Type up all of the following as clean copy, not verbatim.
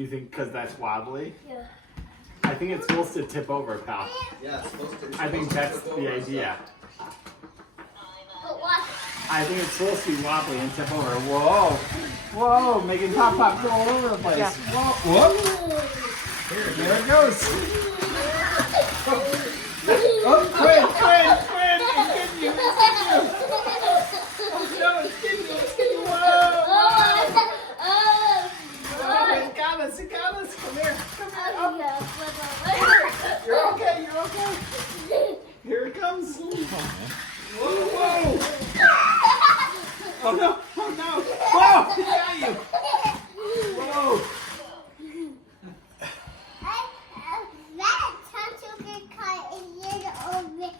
You think because that's wobbly? Yeah. I think it's supposed to tip over, pal. Yeah, it's supposed to. I think that's the idea. But what? I think it's supposed to be wobbly and tip over. Whoa! Whoa! Making pop go all over the place. Yeah. Whoa! Whoop! There it goes. Oh, Quinn! It's getting you! Oh no, it's getting you! Whoa! It got us! Come here! You're okay! Here it comes! Whoa! Oh no! Whoa! It got you! Whoa!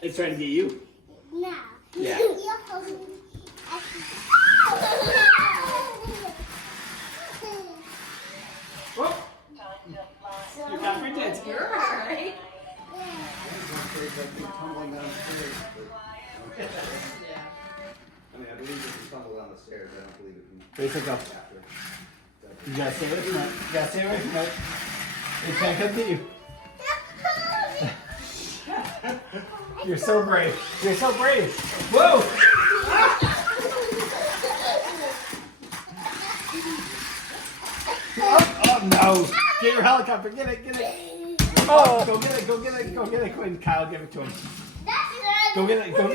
It's trying to get you? No. Yeah. You're holding. Whoa! You got me dead. You're alright. Tumbling downstairs. Yeah. I mean, I believe if you tumble down the stairs, I don't believe it can. Wait, pick up. After. You gotta stay away from it. You gotta stay away from it. It can't come to you. You're so brave. Whoa! Oh no! Get your helicopter. Get it. Oh, go get it, Quinn. Kyle, give it to him. Go get it, Quinn.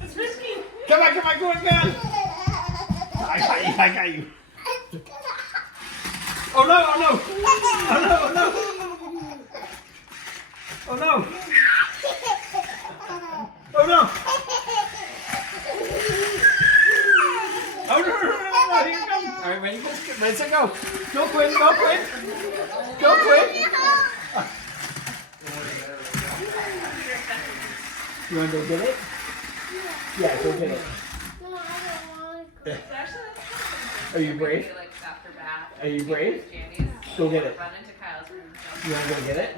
It's risky. Come on, Quinn. I got you. Oh no! Oh no! Oh no! Oh no! Here it comes. All right, ready, set, go. Go, Quinn. You want to go get it? Yeah, go get it. No, I don't want to. It's actually Are you brave? like after bath. Are you brave? Jamie's. Go get it. Run into Kyle's room. You want to go get it?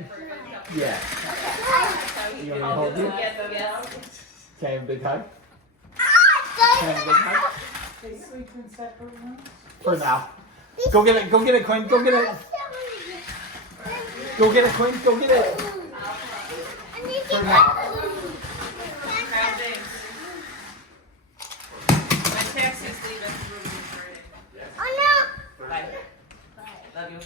Yeah. You want me to hold you? Yes. Can I have a big hug? Can I have a big hug? They sleep in separate rooms? For now. Go get it, Quinn. Go get it, Quinn. Go get it. For now. Grab James. My taxi's leaving. Oh no! Bye. Love you.